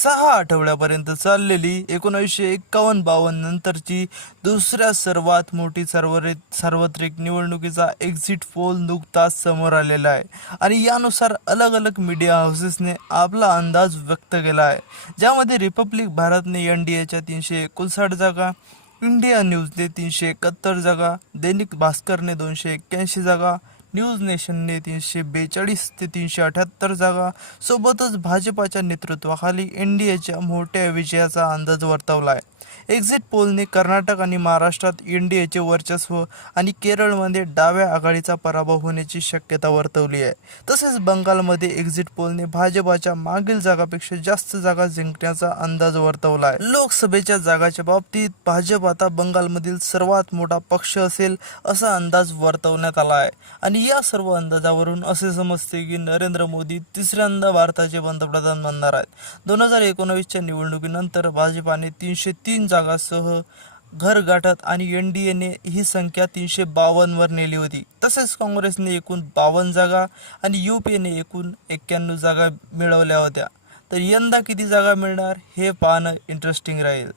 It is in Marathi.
6 आठवड्यापर्यंत चाललेली 1951-52 नंतरची दुसऱ्या सर्वात मोठी सार्वत्रिक निवडणुकीचा एक्झिट पोल नुकताच समोर आलेला आहे आणि यानुसार अलग अलग मीडिया हाऊसेसने आपला अंदाज व्यक्त केला आहे, ज्यामध्ये रिपब्लिक भारतने NDAच्या 359 जागा, इंडिया न्यूजने 371 जागा, दैनिक भास्करने 281 जागा, न्यूज नेशनने 342 ते 378 जागा, सोबतच भाजपाच्या नेतृत्वाखाली NDAच्या मोठ्या विजयाचा अंदाज वर्तवला आहे. एक्झिट पोलने कर्नाटक आणि महाराष्ट्रात NDAचे वर्चस्व आणि केरळमध्ये डाव्या आघाडीचा पराभव होण्याची शक्यता वर्तवली आहे. तसेच बंगालमध्ये एक्झिट पोलने भाजपाच्या मागील जागापेक्षा जास्त जागा जिंकण्याचा अंदाज वर्तवला आहे. लोकसभेच्या जागाच्या बाबतीत भाजप आता बंगालमधील सर्वात मोठा पक्ष असेल असा अंदाज वर्तवण्यात आला आहे आणि या सर्व अंदाजावरून असे समजते की नरेंद्र मोदी तिसऱ्यांदा भारताचे पंतप्रधान बनणार आहेत. 2019च्या निवडणुकीनंतर भाजपाने 303 जागांसह घर गाठत आणि NDAने ही संख्या 352 वर नेली होती. तसेच काँग्रेसने एकूण 52 जागा आणि UPAने एकूण 91 जागा मिळवल्या होत्या. तर यंदा किती जागा मिळणार हे पाहणं इंटरेस्टिंग राहील.